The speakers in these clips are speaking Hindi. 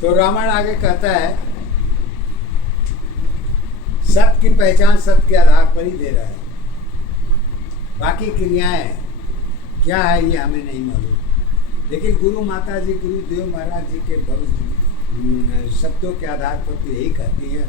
तो रामायण आगे कहता है सत्य की पहचान सत्य के आधार पर ही दे रहा है, बाकी क्रियाएं क्या है ये हमें नहीं मालूम। लेकिन गुरु माता जी गुरुदेव महाराज जी के भविष्य शब्दों के आधार पर तो यही कहती है,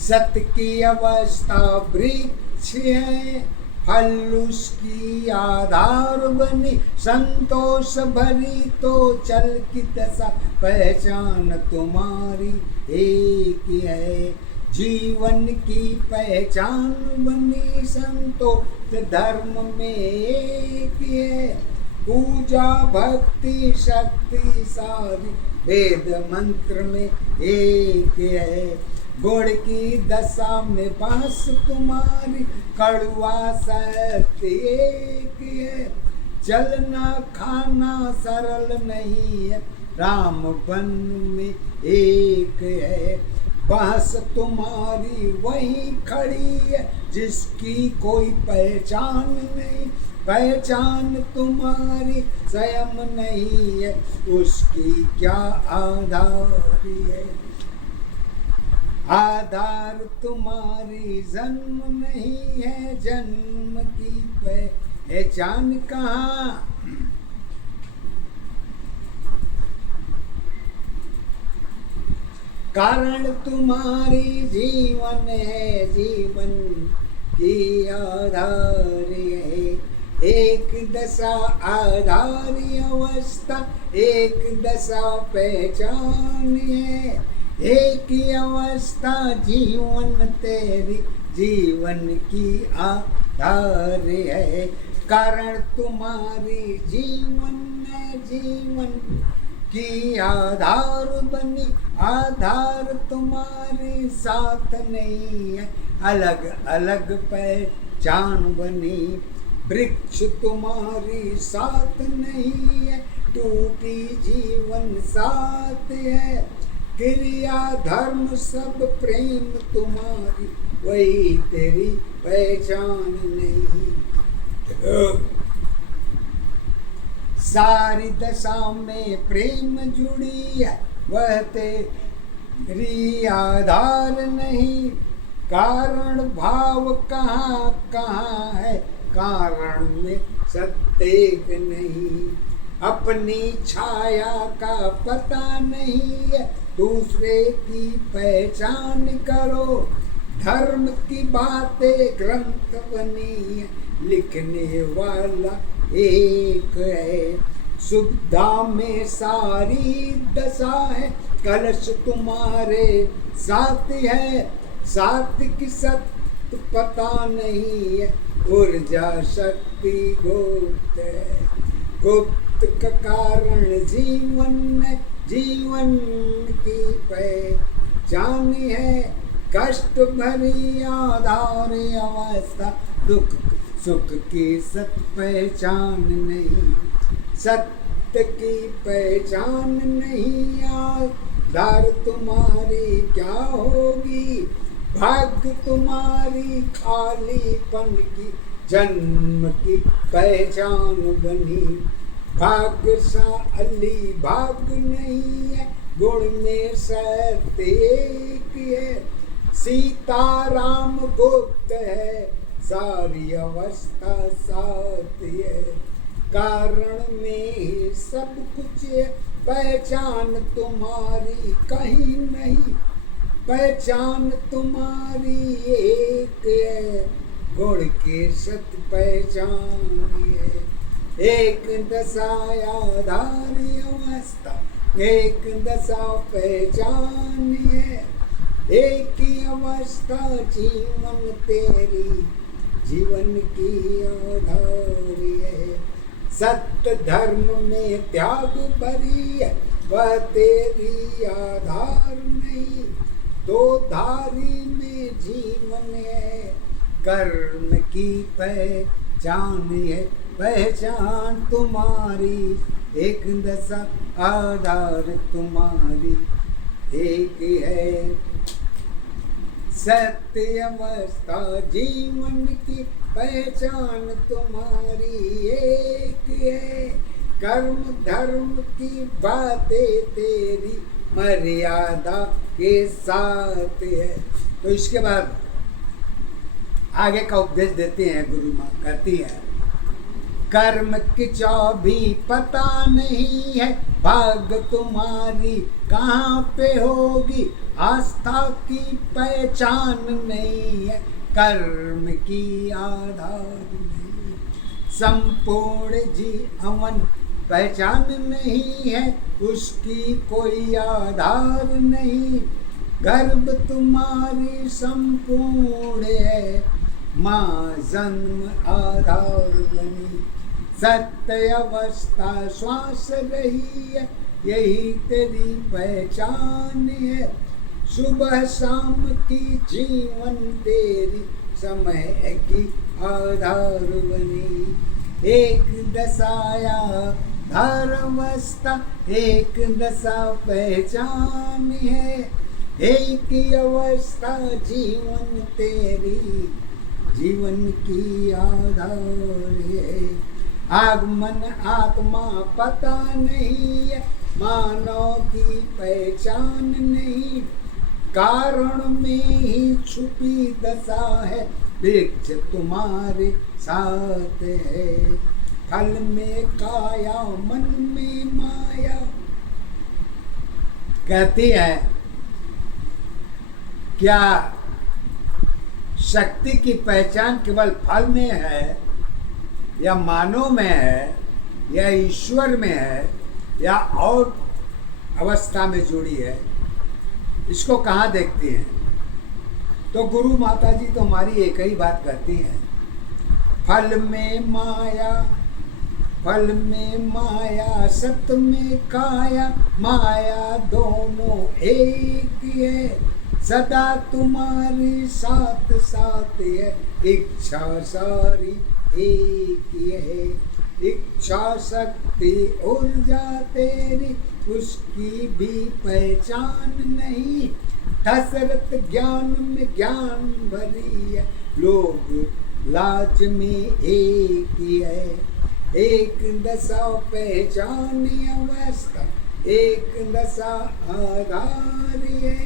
सत्य की अवस्था वृक्ष है, फल उसकी आधार बनी, संतोष भरी तो चल की दशा, पहचान तुम्हारी एक है, जीवन की पहचान बनी, संतोष धर्म में एक है, पूजा भक्ति शक्ति सारी वेद मंत्र में एक है, गुण की दशा में बांस तुम्हारी, कड़वा सत्य एक है, चलना खाना सरल नहीं है, राम वन में एक है, बांस तुम्हारी वहीं खड़ी है, जिसकी कोई पहचान नहीं, पहचान तुम्हारी स्वयं नहीं है, उसकी क्या आधार है, आधार तुम्हारी जन्म नहीं है, जन्म की पहचान कहाँ, कारण तुम्हारी जीवन है, जीवन की आधार है, एक दशा आधारी अवस्था, एक दशा पहचान है, एक ही अवस्था जीवन तेरी, जीवन की आधार है, कारण तुम्हारी जीवन है, जीवन की आधार बनी, आधार तुम्हारी साथ नहीं है, अलग अलग पहचान बनी, वृक्ष तुम्हारी साथ नहीं है, टूटी जीवन साथ है, क्रिया धर्म सब प्रेम तुम्हारी, वही तेरी पहचान नहीं, सारी दशा में प्रेम जुड़ी है, वह तेरी आधार नहीं, कारण भाव कहाँ कहाँ है, कारण में सत्य नहीं, अपनी छाया का पता नहीं है, दूसरे की पहचान करो, धर्म की बातें ग्रंथ बनी है, लिखने वाला एक है, सुविधा में सारी दशा है, कलश तुम्हारे साथ है, साथ की सत्य पता नहीं है, ऊर्जा शक्ति गुप्त है, गुप्त का कारण जीवन है, जीवन की पहचान है, कष्ट भरी आधार अवस्था, दुख सुख की सत्य पहचान नहीं, सत्य की पहचान नहीं, आधार तुम्हारी क्या होगी, भाग्य तुम्हारी खालीपन की, जन्म की पहचान बनी, भाग्यशाली भाग्य नहीं है, गुण में सत्य एक है, सीताराम गुप्त है, सारी अवस्था साथ है, कारण में ही सब कुछ है, पहचान तुम्हारी कहीं नहीं, पहचान तुम्हारी एक है, गुण के सत्य पहचान है, एक दशा आधारी अवस्था, एक दशा पहचान है, एक ही अवस्था जीवन तेरी, जीवन की आधार है, सत्य धर्म में त्याग भरी है, वह तेरी आधार नहीं, दो धारी में जीवन है, कर्म की पहचान है, पहचान तुम्हारी एक दशा, आधार तुम्हारी एक है, सत्य अवस्था जीवन की पहचान तुम्हारी एक है, कर्म धर्म की बातें तेरी मर्यादा के साथ है। तो इसके बाद आगे का उपदेश देते हैं गुरु माँ, कहती है कर्म की भी पता नहीं है, भाग तुम्हारी कहाँ पे होगी, आस्था की पहचान नहीं है, कर्म की आधार नहीं, संपूर्ण जी अमन पहचान नहीं है, उसकी कोई आधार नहीं, गर्भ तुम्हारी संपूर्ण है, माँ जन्म आधार बनी, सत्य अवस्था श्वास रही है, यही तेरी पहचान है, सुबह शाम की जीवन तेरी समय की आधार बनी, एक दशाया धारवस्था एक दशा पहचान है, एक ही अवस्था जीवन तेरी जीवन की आधार है, आगमन आत्मा पता नहीं है, मानव की पहचान नहीं, कारण में ही छुपी दशा है, वृक्ष तुम्हारे साथ है, फल में काया मन में माया। कहती है क्या शक्ति की पहचान केवल फल में है या मानव में है या ईश्वर में है या और अवस्था में जुड़ी है, इसको कहाँ देखती हैं? तो गुरु माता जी तो हमारी एक ही बात कहती हैं, फल में माया सत्य में काया, माया दोनों एक है, सदा तुम्हारी साथ साथ है, इच्छा सारी एक है, इच्छा शक्ति ऊर्जा तेरी उसकी भी पहचान नहीं, दशरथ ज्ञान में ज्ञान भरी है, लोग लाज में एक ही है, एक दशा पहचान अवस्था एक दशा आधार है,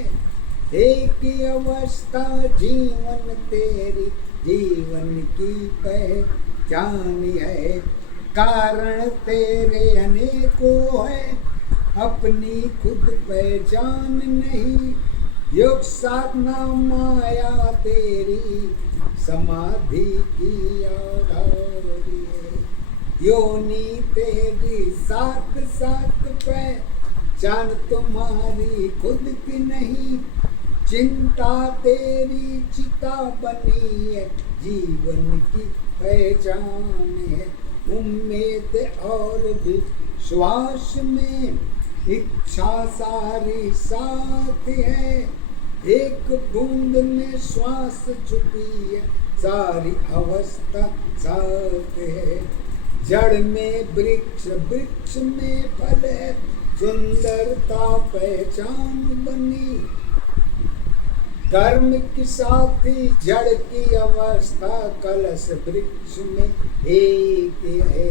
एक ही अवस्था जीवन तेरी जीवन की पहचान है, कारण तेरे अनेकों है, अपनी खुद पहचान नहीं, योग साधना माया तेरी समाधि की आधार है, योनि तेरी साथ साथ पहचान तुम्हारी खुद की नहीं, चिंता तेरी चिता बनी है, जीवन की पहचान है, उम्मीद और विश्वास में इच्छा सारी साथ है, एक बूंद में श्वास छुपी है, सारी अवस्था साथ है, जड़ में वृक्ष वृक्ष में फल है, सुंदरता पहचान बनी, कर्म की साथी जड़ की अवस्था कलश वृक्ष में एक है,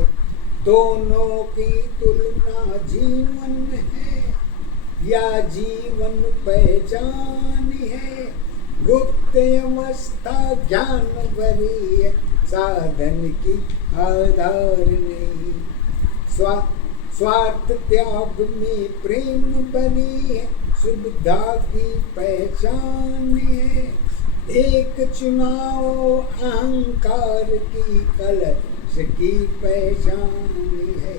दोनों की तुलना जीवन है या जीवन पहचान है, गुप्त अवस्था ज्ञान भरी है, साधन की आधार नहीं, स्वार्थ त्याग में प्रेम भरी है, सुविधा की पहचान है, एक चुनाव अहंकार की कलश की पहचान है,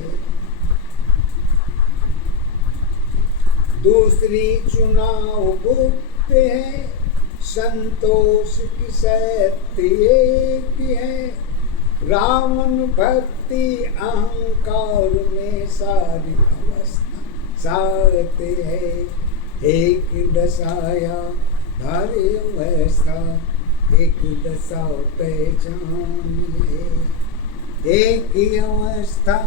दूसरी चुनाव गुप्त है, संतोष की सत्य एक है, रावण भक्ति अहंकार में सारी अवस्था साथ है, एक दशाया धारे अवस्था एक दशा पहचान है, एक ही अवस्था